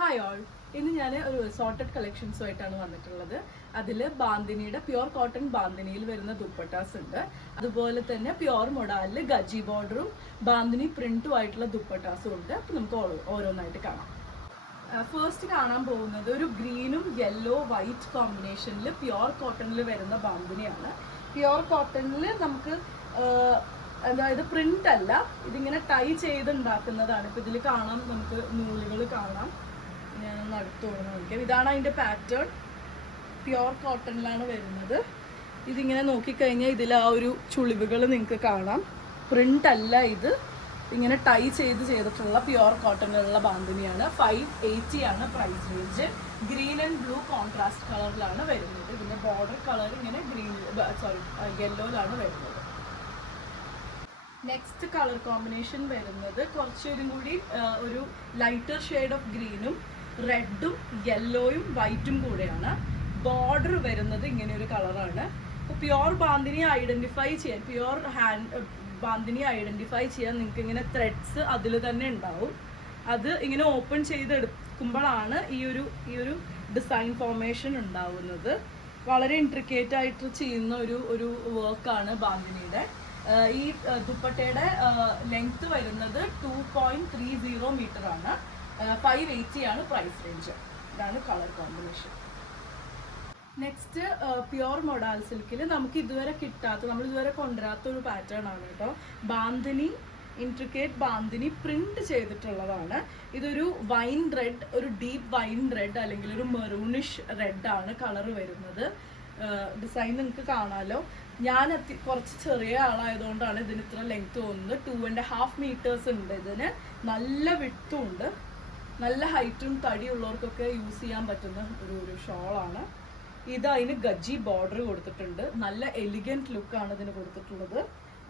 Hi all, ഇന്ന് ഞാൻ ഒരു സോർട്ടഡ് കളക്ഷൻസുമായിട്ടാണ് വന്നിട്ടുള്ളത്. അതിൽ ബാന്തിനിയുടെ പ്യുവർ കോട്ടൺ ബാന്തിനിയിൽ വരുന്ന ദുപ്പട്ടാസ് ഉണ്ട്. അതുപോലെ തന്നെ പ്യുവർ മൊഡാലിൽ ഗജി ബോർഡറും ബാന്തിനി പ്രിന്റും ആയിട്ടുള്ള ദുപ്പട്ടാസും ഉണ്ട്. അപ്പം നമുക്ക് ഓരോന്നായിട്ട് കാണാം. ഫസ്റ്റ് കാണാൻ പോകുന്നത് ഒരു ഗ്രീനും യെല്ലോ വൈറ്റ് കോമ്പിനേഷനിൽ പ്യുവർ കോട്ടണിൽ വരുന്ന ബാന്തിനിയാണ്. പ്യുവർ കോട്ടണിൽ നമുക്ക് അതായത് പ്രിന്റ് അല്ല, ഇതിങ്ങനെ ടൈ ചെയ്തുണ്ടാക്കുന്നതാണ്. ഇപ്പം ഇതിൽ കാണാം, നമുക്ക് നൂലുകൾ കാണാം. ഞാനൊന്ന് അടുത്ത് നോക്കിയാൽ ഇതാണ് അതിൻ്റെ പാറ്റേൺ. പ്യുവർ കോട്ടണിലാണ് വരുന്നത്. ഇതിങ്ങനെ നോക്കിക്കഴിഞ്ഞാൽ ഇതിൽ ആ ഒരു ചുളിവുകൾ നിങ്ങൾക്ക് കാണാം. പ്രിന്റ് അല്ല, ഇത് ഇങ്ങനെ ടൈ ചെയ്തിട്ടുള്ള പ്യുവർ കോട്ടണിലുള്ള ബാന്തിനിയാണ്. 580 ആണ് price range. Green and blue contrast കളറിലാണ് വരുന്നത്. ഇതിൻ്റെ ബോർഡർ കളർ ഇങ്ങനെ യെല്ലോയിലാണ് വരുന്നത്. നെക്സ്റ്റ് കളർ കോമ്പിനേഷൻ വരുന്നത് കുറച്ചുകൂടി കൂടി ഒരു ലൈറ്റർ ഷെയ്ഡ് ഓഫ് ഗ്രീനും റെഡും യെല്ലോയും വൈറ്റും കൂടെയാണ്. ബോർഡർ വരുന്നത് ഇങ്ങനെ ഒരു കളറാണ്. പ്യുവർ ബാന്തിനി ഐഡന്റിഫൈ ചെയ്യാൻ, പ്യുവർ ബാന്തിനി ഐഡന്റിഫൈ ചെയ്യാൻ നിങ്ങൾക്ക് ഇങ്ങനെ ത്രെഡ്സ് അതിൽ തന്നെ ഉണ്ടാവും. അത് ഇങ്ങനെ ഓപ്പൺ ചെയ്തെടുക്കുമ്പോഴാണ് ഈ ഒരു ഡിസൈൻ ഫോർമേഷൻ ഉണ്ടാവുന്നത്. വളരെ ഇൻട്രിക്കേറ്റ് ആയിട്ട് ചെയ്യുന്ന ഒരു വർക്കാണ് ബാന്തിനിയുടെ. ഈ ദുപ്പട്ടയുടെ ലെങ്ത് വരുന്നത് 2.30 മീറ്റർ ആണ്. 580 ആണ് പ്രൈസ് റേഞ്ച്. ഇതാണ് colour combination. Next pure modal സിൽക്കിൽ നമുക്ക് ഇതുവരെ കിട്ടാത്ത, നമ്മൾ ഇതുവരെ കൊണ്ടുവരാത്ത ഒരു പാറ്റേൺ ആണ് കേട്ടോ. ബാന്തിനി, ഇൻട്രിക്കേറ്റ് ബാന്തിനി പ്രിന്റ് ചെയ്തിട്ടുള്ളതാണ്. ഇതൊരു വൈൻ റെഡ്, ഒരു ഡീപ്പ് വൈൻ റെഡ് അല്ലെങ്കിൽ ഒരു മെറൂണിഷ് റെഡ് ആണ് കളർ വരുന്നത്. ഡിസൈൻ നിങ്ങൾക്ക് കാണാമല്ലോ. ഞാൻ കുറച്ച് ചെറിയ ആളായതുകൊണ്ടാണ് ഇതിന് ഇത്ര ലെങ്ത് തോന്നുന്നത്. 2.5 മീറ്റേഴ്സ് ഉണ്ട് ഇതിന്. നല്ല വിട്ടും ഉണ്ട്. നല്ല ഹൈറ്റും തടിയുള്ളവർക്കൊക്കെ യൂസ് ചെയ്യാൻ പറ്റുന്ന ഒരു ഷോളാണ് ഇത്. അതിന് ഗജി ബോർഡർ കൊടുത്തിട്ടുണ്ട്. നല്ല എലിഗൻറ്റ് ലുക്കാണ് ഇതിന് കൊടുത്തിട്ടുള്ളത്.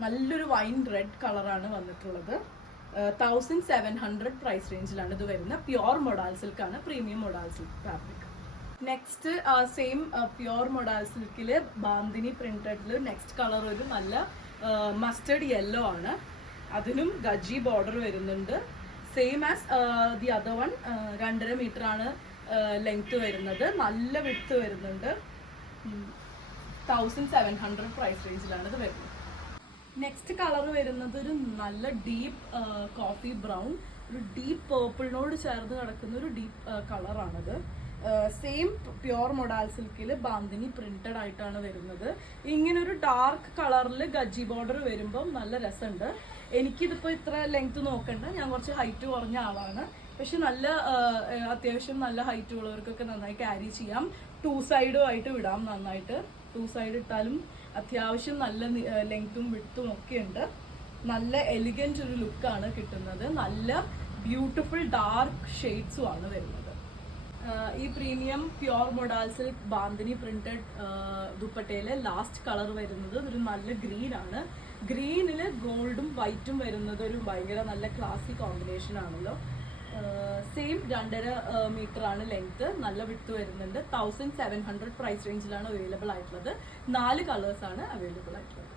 നല്ലൊരു വൈൻ റെഡ് കളറാണ് വന്നിട്ടുള്ളത്. 1700 പ്രൈസ് റേഞ്ചിലാണ് ഇത് വരുന്നത്. പ്യുവർ മൊഡാൽ സിൽക്കാണ്, premium modal silk fabric. Next same pure modal സിൽക്കിൽ ബാന്തിനി പ്രിന്റഡിൽ നെക്സ്റ്റ് കളർ ഒരു നല്ല മസ്റ്റേർഡ് യെല്ലോ ആണ്. അതിനും ഗജി ബോർഡർ വരുന്നുണ്ട്. Same as the other one. 2.5 metre ആണ് ലെങ്ത് വരുന്നത്. നല്ല വിഡ്ത്ത് വരുന്നുണ്ട്. 1700 പ്രൈസ് റേഞ്ചിലാണ് ഇത് വരുന്നത്. നെക്സ്റ്റ് കളർ വരുന്നത് ഒരു നല്ല ഡീപ്പ് കോഫി ബ്രൗൺ, ഒരു ഡീപ്പ് പേർപ്പിളിനോട് ചേർന്ന് കിടക്കുന്ന ഒരു ഡീപ്പ് കളറാണത്. സെയിം പ്യുവർ മൊഡാൽ സിൽക്കിൽ ബാന്തിനി പ്രിന്റഡ് ആയിട്ടാണ് വരുന്നത്. ഇങ്ങനൊരു ഡാർക്ക് കളറിൽ ഗജി ബോർഡർ വരുമ്പം നല്ല രസമുണ്ട്. എനിക്കിതിപ്പോൾ ഇത്ര ലെങ്ത് നോക്കണ്ട, ഞാൻ കുറച്ച് ഹൈറ്റ് കുറഞ്ഞ ആളാണ്. പക്ഷെ നല്ല അത്യാവശ്യം നല്ല ഹൈറ്റ് ഉള്ളവർക്കൊക്കെ നന്നായി ക്യാരി ചെയ്യാം. 2 സൈഡും ആയിട്ട് വിടാം. നന്നായിട്ട് 2 സൈഡ് ഇട്ടാലും അത്യാവശ്യം നല്ല ലെങ്ത്തും വിഡ്ത്തും ഒക്കെ ഉണ്ട്. നല്ല എലിഗൻറ്റ് ഒരു ലുക്കാണ് കിട്ടുന്നത്. നല്ല ബ്യൂട്ടിഫുൾ ഡാർക്ക് ഷെയ്ഡ്സും ആണ് വരുന്നത്. ഈ premium pure modal silk bandhani printed ദുപ്പട്ടയിലെ ലാസ്റ്റ് കളർ വരുന്നത് ഒരു നല്ല ഗ്രീൻ ആണ്. ഗ്രീനിൽ ഗോൾഡും വൈറ്റും വരുന്നത് ഒരു ഭയങ്കര നല്ല ക്ലാസി കോമ്പിനേഷൻ ആണല്ലോ. സെയിം 2.5 മീറ്റർ ആണ് ലെങ്ത്. നല്ല വിഡ്ത്ത് വരുന്നുണ്ട്. 1700 പ്രൈസ് റേഞ്ചിലാണ് അവൈലബിൾ ആയിട്ടുള്ളത്. 4 കളേഴ്സ് ആണ് അവൈലബിൾ ആയിട്ടുള്ളത്.